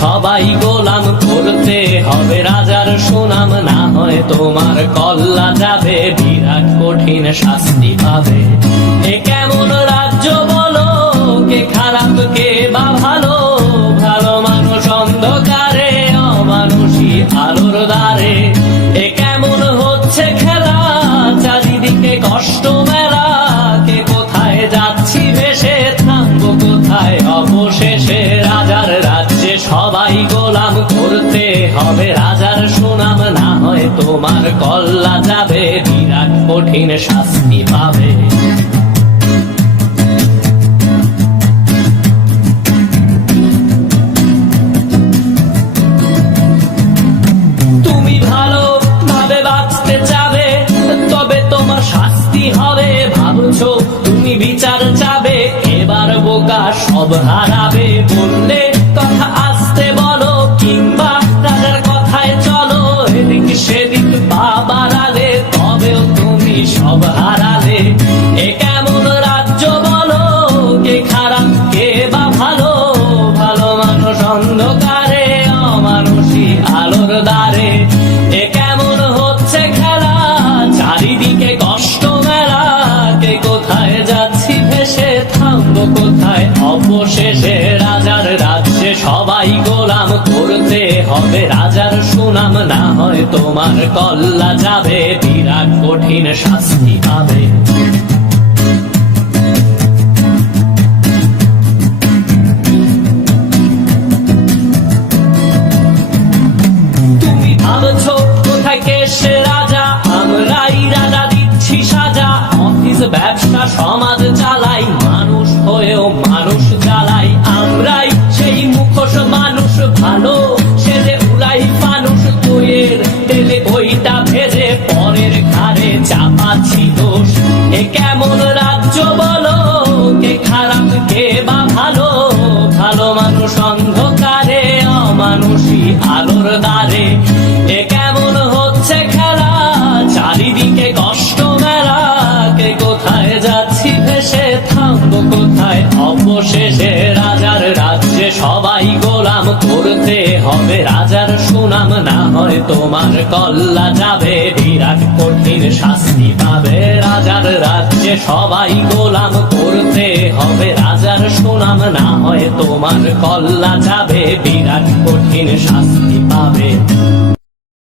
সবাই গোলাম, করতে হবে রাজার সুনাম, না হয় তোমার কল্লা যাবে, বিরাট কঠিন শাস্তি পাবে। এ কেমন রাজ্য বলো, কে খারাপ কে বা ভালো, ভালো মানুষ অন্ধকারে, অমানুষী আলোর দ্বারে। এ কেমন হচ্ছে খেলা, চারিদিকে কষ্ট মেলা, কে কোথায় যাচ্ছি ভেসে, থামবো কোথায় অবশেষে। রাজার রাজ্যে সবাই গোলাম, করতে হবে রাজার সুনাম, না হয় তোমার কল্লা যাবে, বিরাট কঠিন শাস্তি পাবে। তুমি ভালো ভাবে বাঁচতে চাবে, তবে তোমার শাস্তি হবে। ভাবছো তুমি বিচার চাবে, এবার বোকা সব হারাবে। বললে কথা আসতে বলো, কিংবা রাজার কথায় চলো, এদিক সেদিক পা বাড়ালে, তবেও তুমি সব হারালে। এ কেমন রাজ্য বলো, কে খারাপ কে বা ভালো, ভালো মানুষ অন্ধকারে, অমানুষী আলোর দ্বারে। এ কেমন হচ্ছে খেলা, চারিদিকে কষ্ট মেলা, কে কোথায় যাচ্ছি ভেসে, থামবো কোথায় অবশেষে। রাজার রাজ্যে সবাই গোলাম, করতে হবে রাজার সুনাম, না হয় তোমার কল্লা যাবে, বিরাট কঠিন শাস্তি পাবে। তুমি ভাবছো কোথায় কে সে রাজা, আমরাই রাজা দিচ্ছি সাজা। অফিস ব্যবসা সমাজ চালাই, মানুষ হয়েও মানুষ জ্বালাই। আমরাই সেই মুখোশ মানুষ ভালো, সেজে উড়াই মানুষ দইয়ের তেলে, ওইটা ভেজে পরের ঘাড়ে চাপাচ্ছি দোষ। এ কেমন রাজ্য বলো, কে খারাপ কে বা ভালো, ভালো মানুষ অন্ধকারে, অমানুষী আলোর দ্বারে। এ কেমন হচ্ছে খেলা, চারিদিকে কষ্ট মেলা, কে কোথায় যাচ্ছি ভেসে, থামবো কোথায় অবশেষে। রাজার রাজ্যে সবাই গোলাম, করতে হবে রাজার সুনাম, না হয় তোমার কল্লা যাবে, বিরাট কঠিন শাস্তি পাবে। রাজার রাজ্যে সবাই গোলাম, করতে হবে রাজার সুনাম, না হয় তোমার কল্লা যাবে, বিরাট কঠিন শাস্তি পাবে।